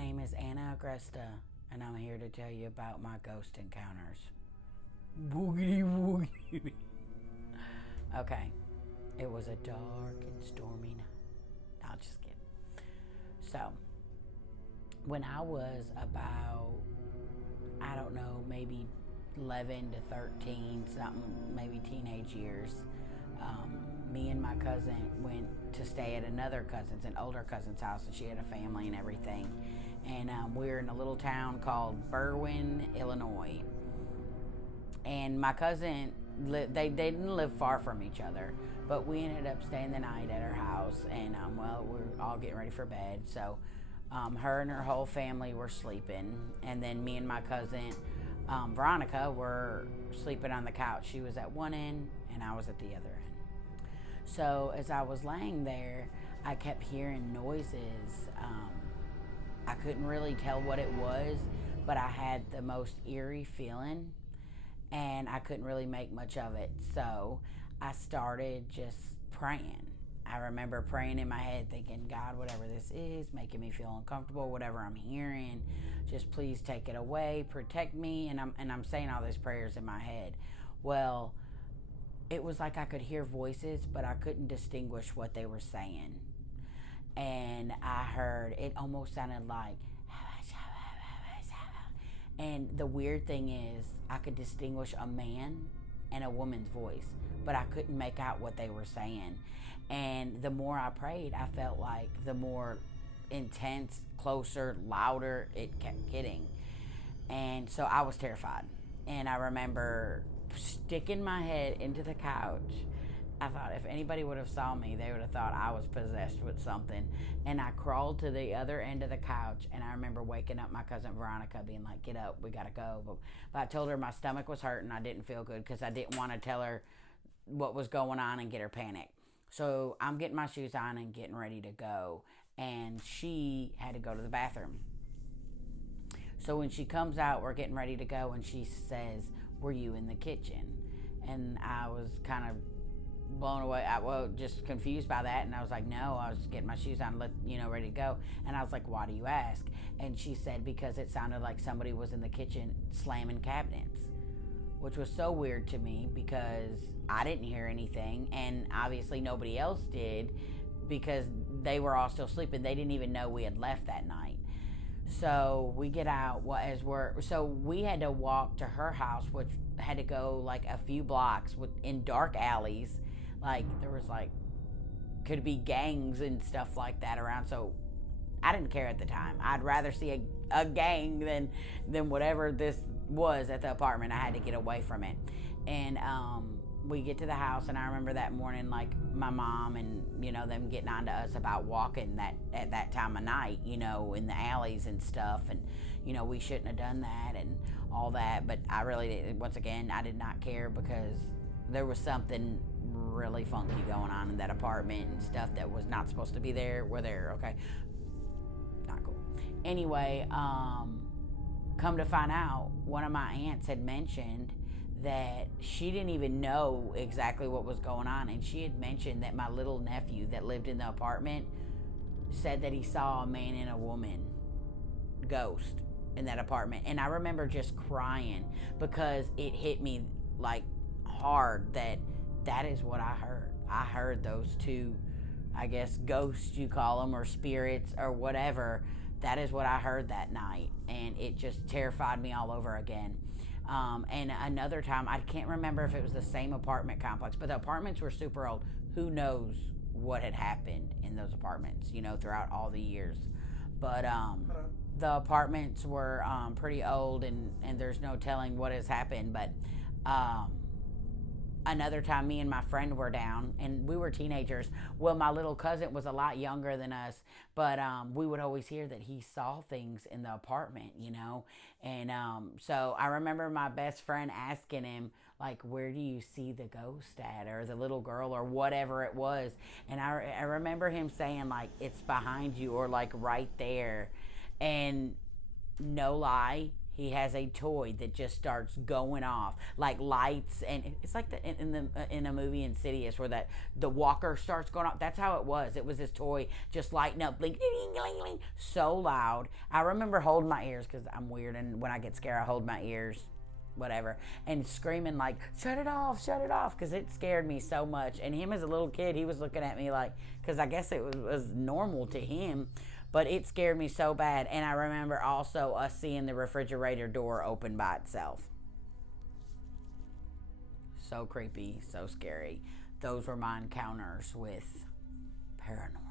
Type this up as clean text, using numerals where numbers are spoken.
name is Anna Agresta, and I'm here to tell you about my ghost encounters. Boogity woogity. Okay, it was a dark and stormy night. No, just kidding. So, when I was about, I don't know, maybe 11 to 13, something, maybe teenage years, me and my cousin went to stay at another cousin's, an older cousin's house, and she had a family and everything. And we were in a little town called Berwyn, Illinois. And my cousin, they didn't live far from each other, but we ended up staying the night at her house. And well, we're all getting ready for bed, so her and her whole family were sleeping, and then me and my cousin Veronica were sleeping on the couch. She was at one end and I was at the other end. So as I was laying there, I kept hearing noises. I couldn't really tell what it was, but I had the most eerie feeling and I couldn't really make much of it. So I started just praying. I remember praying in my head thinking, God, whatever this is, making me feel uncomfortable, whatever I'm hearing, just please take it away, protect me. And I'm saying all these prayers in my head. Well, it was like I could hear voices, but I couldn't distinguish what they were saying. And I heard, it almost sounded like, and the weird thing is, I could distinguish a man and a woman's voice, but I couldn't make out what they were saying. And the more I prayed, I felt like the more intense, closer, louder it kept getting. And so I was terrified. And I remember sticking my head into the couch. I thought if anybody would have saw me, they would have thought I was possessed with something. And I crawled to the other end of the couch, and I remember waking up my cousin Veronica being like, get up, we gotta go. But I told her my stomach was hurting, I didn't feel good, because I didn't want to tell her what was going on and get her panicked. So I'm getting my shoes on and getting ready to go, and she had to go to the bathroom. So when she comes out, we're getting ready to go, and she says, were you in the kitchen? And I was kind of blown away. Just confused by that. And I was like, no, I was getting my shoes on, ready to go. And I was like, why do you ask? And she said, because it sounded like somebody was in the kitchen slamming cabinets, which was so weird to me because I didn't hear anything. And obviously nobody else did because they were all still sleeping. They didn't even know we had left that night. So we get out so we had to walk to her house, which had to go like a few blocks in dark alleys. Like there was could be gangs and stuff like that around. So I didn't care at the time. I'd rather see a gang than whatever this was at the apartment. I had to get away from it. And we get to the house, and I remember that morning, my mom and them getting on to us about walking at that time of night, in the alleys and stuff, and we shouldn't have done that and all that. But I really, once again, I did not care because there was something really funky going on in that apartment, and stuff that was not supposed to be there were there. Okay, not cool. Anyway, come to find out, one of my aunts had mentioned that she didn't even know exactly what was going on, and she had mentioned that my little nephew that lived in the apartment said that he saw a man and a woman ghost in that apartment. And I remember just crying because it hit me hard that is what I heard. I heard those two, I guess, ghosts you call them, or spirits or whatever. That is what I heard that night, and it just terrified me all over again. And another time, I can't remember if it was the same apartment complex, but the apartments were super old. Who knows what had happened in those apartments, throughout all the years. But the apartments were pretty old, and there's no telling what has happened. But another time, me and my friend were down, and we were teenagers. Well, my little cousin was a lot younger than us, but we would always hear that he saw things in the apartment, and so I remember my best friend asking him, where do you see the ghost at, or the little girl, or whatever it was. And I remember him saying, it's behind you, or right there. And no lie, He has a toy that just starts going off like lights, and it's like in a movie Insidious where that the walker starts going off. That's how it was. It was this toy just lighting up, blink, so loud. I remember holding my ears because I'm weird, and when I get scared, I hold my ears, whatever, and screaming like, shut it off, because it scared me so much. And him as a little kid, he was looking at me like, because I guess it was normal to him, but it scared me so bad. And I remember also us seeing the refrigerator door open by itself. So creepy, so scary. Those were my encounters with paranormal.